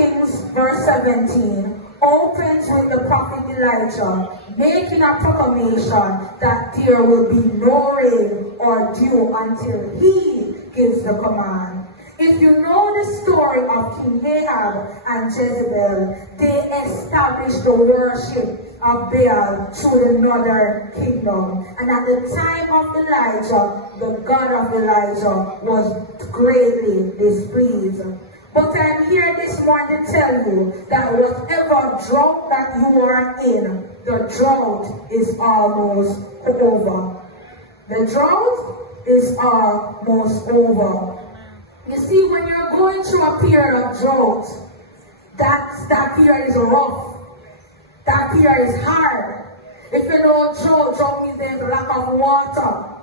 Kings verse 17 opens with the prophet Elijah making a proclamation that there will be no rain or dew until he gives the command. If you know the story of King Ahab and Jezebel, they established the worship of Baal through the northern kingdom. And at the time of Elijah, the God of Elijah was greatly displeased. But I'm here this morning to tell you that whatever drought that you are in, the drought is almost over. The drought is almost over. You see, when you're going through a period of drought, that period is rough. That period is hard. If you know drought means there's a lack of water.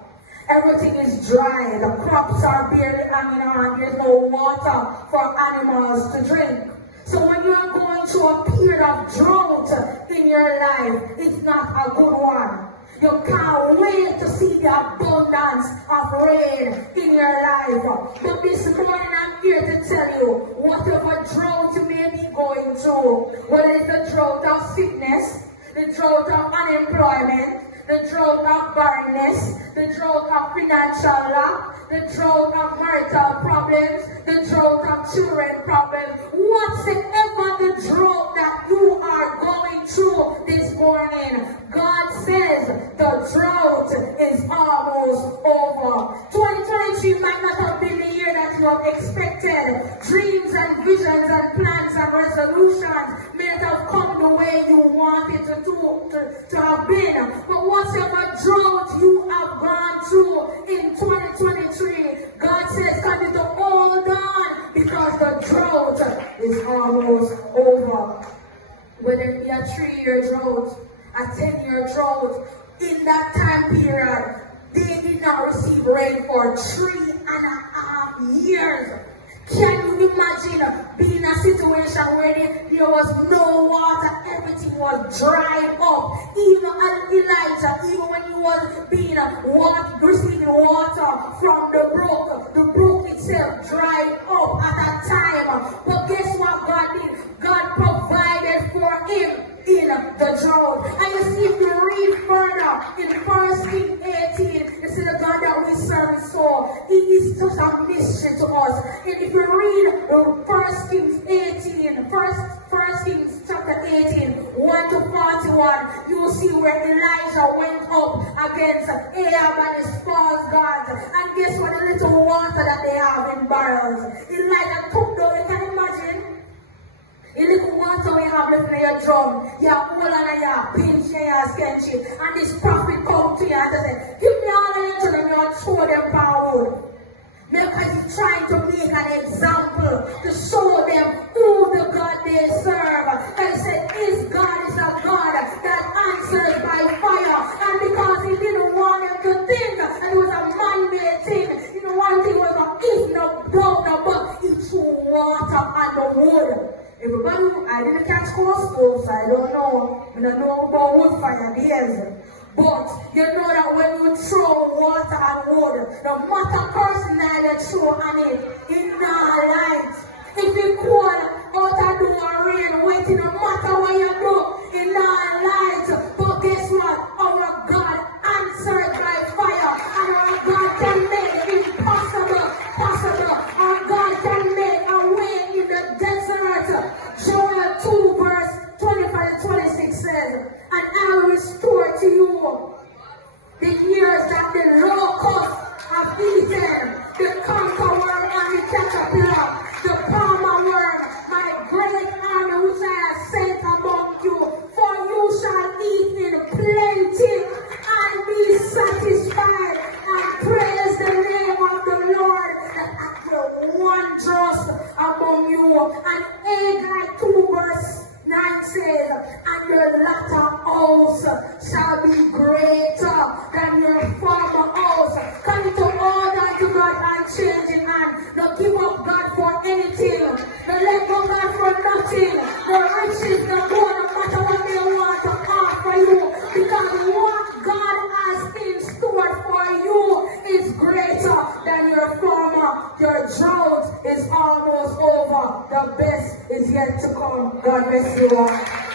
Everything is dry. The crops are barely hanging on. There's no water for animals to drink. So when you're going through a period of drought in your life, it's not a good one. You can't wait to see the abundance of rain in your life. But this morning I'm here to tell you, whatever drought you may be going through, whether it's the drought of sickness, the drought of unemployment, the drought of barrenness, the drought of financial lack, the drought of marital problems, the drought of children problems, whatsoever the drought that you are going through this morning, God says the drought is almost over. 2023 might not have been the year that you have expected. Dreams and visions and plans and resolutions may not have come the way you wanted to have been. But whatever drought you have gone through in 2023, God says continue to hold on because the drought is almost over. Whether it be a 3-year drought, a 10-year drought, in that time period, they did not receive rain for 3.5 years. Can you imagine being in a situation where there was no water, everything was dried up? Even Elijah, even when he was being receiving water from the brook itself dried up at that time. But guess what God did? God provided for him in the drought. And you see, if you read further in 1 Kings 18, you see the God that we serve is so. He is just a mystery to us. And if you read 1 Kings 18, 1 Kings chapter 18, 1 to 41, you will see where Elijah went up against Ahab and his false gods. And guess what? The little water that they have in barrels. Elijah took them, you can imagine. A little water we have left in your drum, you hold on your pinch, your sketch, and this prophet come to you and say, give me all of your children, you throw them forward. Because he's trying to make an example to show them who the God they serve. And he said, his God is a God that answers by fire. And because he didn't want them to think that it was a man-made thing, he didn't want it was a if no doubt, but he threw water on the wood. Everybody, I didn't catch course, so I don't know. I don't know about wood fire days. But you know that when you throw water and wood, no matter person that you throw on it, in our light. If you cold out and do a rain, wet, no matter what you do, in our light. But guess what? Our God answered by fire, and our God can make the impossible possible. Our God can make a way in the desert. Joel 2 verse 25 and 26 says, and I will restore to you the years that the locusts have eaten, the cankerworm and the caterpillar, the palmer worm, my great army which I have sent among you. For you shall eat in plenty and be satisfied, and praise the name of the Lord that hath been wondrous among you. And Haggai 2 verse 9 says, and your latter house shall be greater than your former house. Come to order to God and change in hand. Don't give up God for anything. Don't let go God for nothing. The riches, the gold, no matter what they want to offer you. Because what God has in store for you is greater than your former. Your drought is almost over. The best best is yet to come. God bless you all.